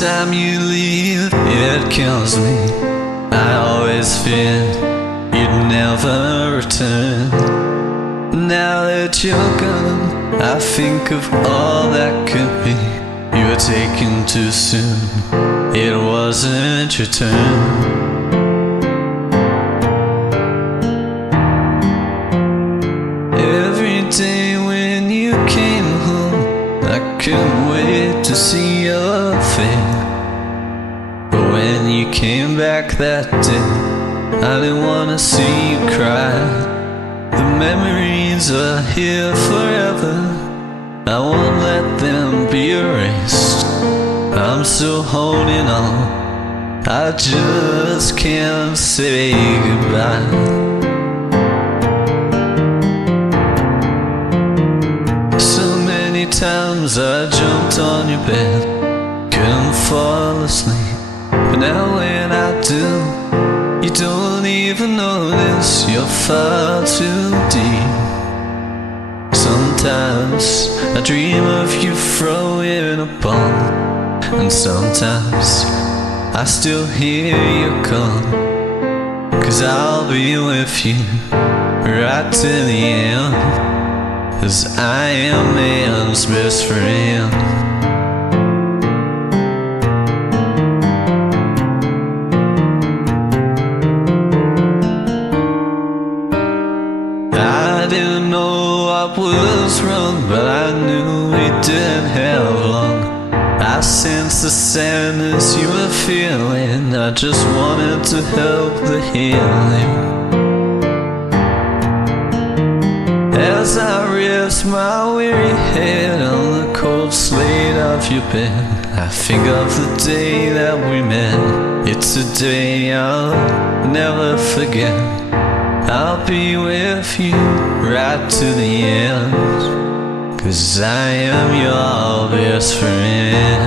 time you leave, it kills me. I always feared you'd never return. Now that you're gone, I think of all that could be. You were taken too soon, it wasn't your turn. Every day when you came home, I couldn't wait to see your face. But when you came back that day, I didn't wanna see you cry. The memories are here forever, I won't let them be erased. I'm still holding on, I just can't say goodbye. So many times I jumped on your bed, couldn't fall asleep. But now when I do, you don't even notice you're far too deep. Sometimes I dream of you throwing a ball, and sometimes I still hear you call. 'Cause I'll be with you right to the end, 'cause I am man's best friend. I didn't know what was wrong, but I knew we didn't have long. I sensed the sadness you were feeling, I just wanted to help the healing. As I rest my weary head on the cold slate of your bed, I think of the day that we met. It's a day I'll never forget. I'll be with you right to the end, 'cause I am your best friend.